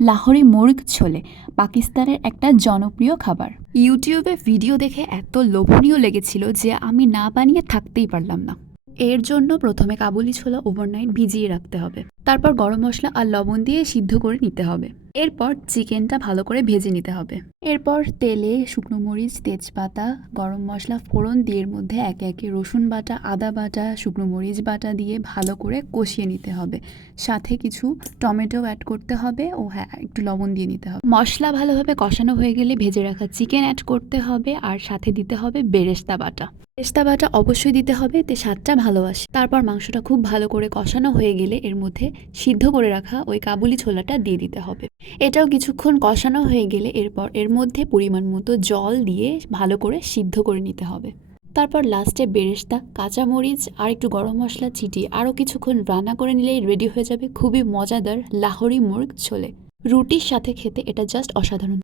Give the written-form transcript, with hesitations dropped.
লাহোরি মুর্গ ছোলে পাকিস্তানের একটা জনপ্রিয় খাবার। ইউটিউবে ভিডিও দেখে এত লোভনীয় লেগেছিল যে আমি না বানিয়ে থাকতেই পারলাম না। এর জন্য প্রথমে কাবুলি ছোলা ওভারনাইট ভিজিয়ে রাখতে হবে, তারপর গরম মশলা আর লবণ দিয়ে সিদ্ধ করে নিতে হবে। এরপর চিকেনটা ভালো করে ভেজে নিতে হবে। এরপর তেলে শুকনো মরিচ, তেজপাতা, গরম মশলা ফোড়ন দিয়ে এর মধ্যে একে একে রসুন বাটা, আদা বাটা, শুকনো মরিচ বাটা দিয়ে ভালো করে কষিয়ে নিতে হবে। সাথে কিছু টমেটো অ্যাড করতে হবে ও হ্যাঁ, একটু লবণ দিয়ে নিতে হবে। মশলা ভালোভাবে কষানো হয়ে গেলে ভেজে রাখা চিকেন অ্যাড করতে হবে আর সাথে দিতে হবে বেরেস্তা বাটা। বেরেস্তা বাটা অবশ্যই দিতে হবে, এতে স্বাদটা ভালো আসে। তারপর মাংসটা খুব ভালো করে কষানো হয়ে গেলে এর মধ্যে সিদ্ধ করে রাখা ওই কাবুলি ছোলাটা দিয়ে দিতে হবে। এটাও কিছুক্ষণ কষানো হয়ে গেলে এরপর এর মধ্যে পরিমাণ মতো জল দিয়ে ভালো করে সিদ্ধ করে নিতে হবে। তারপর লাস্টে বেরেস্তা, কাঁচামরিচ আর একটু গরম মশলা ছিটিয়ে আরও কিছুক্ষণ রান্না করে নিলেই রেডি হয়ে যাবে খুবই মজাদার লাহোরি মুর্গ ছোলে। রুটির সাথে খেতে এটা জাস্ট অসাধারণ।